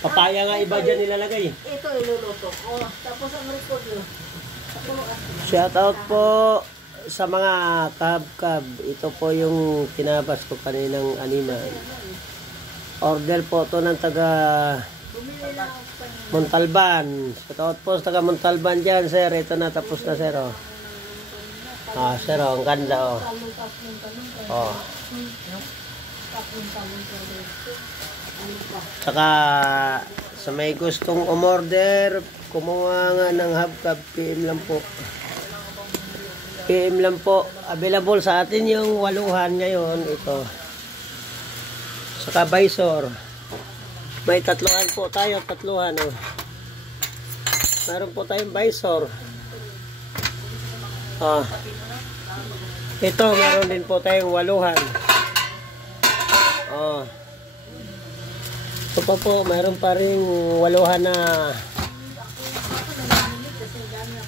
Papaya nga iba dyan nilalagay. Ito iluluto ko. Tapos ang record yun. Shout out po sa mga kab-kab. Ito po yung kinabas ko kaninang anina. Order po to ng taga Montalban. Shout out po sa taga Montalban dyan, sir. Ito na, tapos na, sir. Oh. Ah, sir, oh, ang ganda, oh. Oh. Saka sa may gustong umorder, kumuha nga ng hubcab, PM lang po. PM lang po. Available sa atin yung waluhan ngayon. Ito. Saka visor. May tatluhan po tayo. Tatluhan. Oh. Meron po tayong visor. Ah. Ito, meron din po tayong waluhan. Oh. Ito pa po, mayroon pa rin waluhan na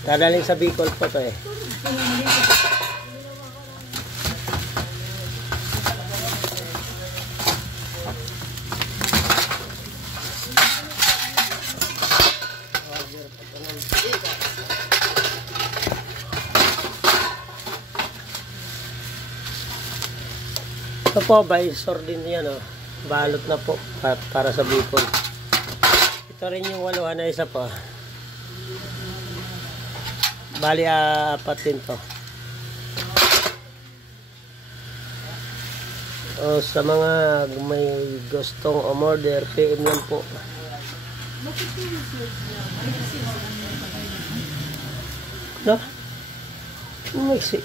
dadaling sa Bicol po to eh. Ito po, visor din yan oh. Balot na po para sa Bicol. Ito rin yung waluhan na isa po. Bali, apat din to. O, sa mga may gustong umorder, PM lang po. No? Maiksi.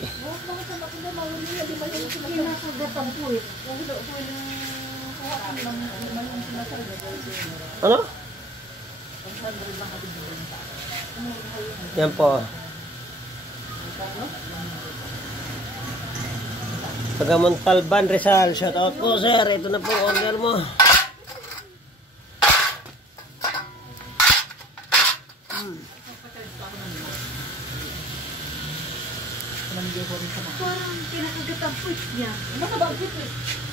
Ano? Yan po. Taga Montalban, Rizal. Shout out po, sir. Ito na po order mo. Parang pinakagat ang puwit niya. Ano ba ang puwit?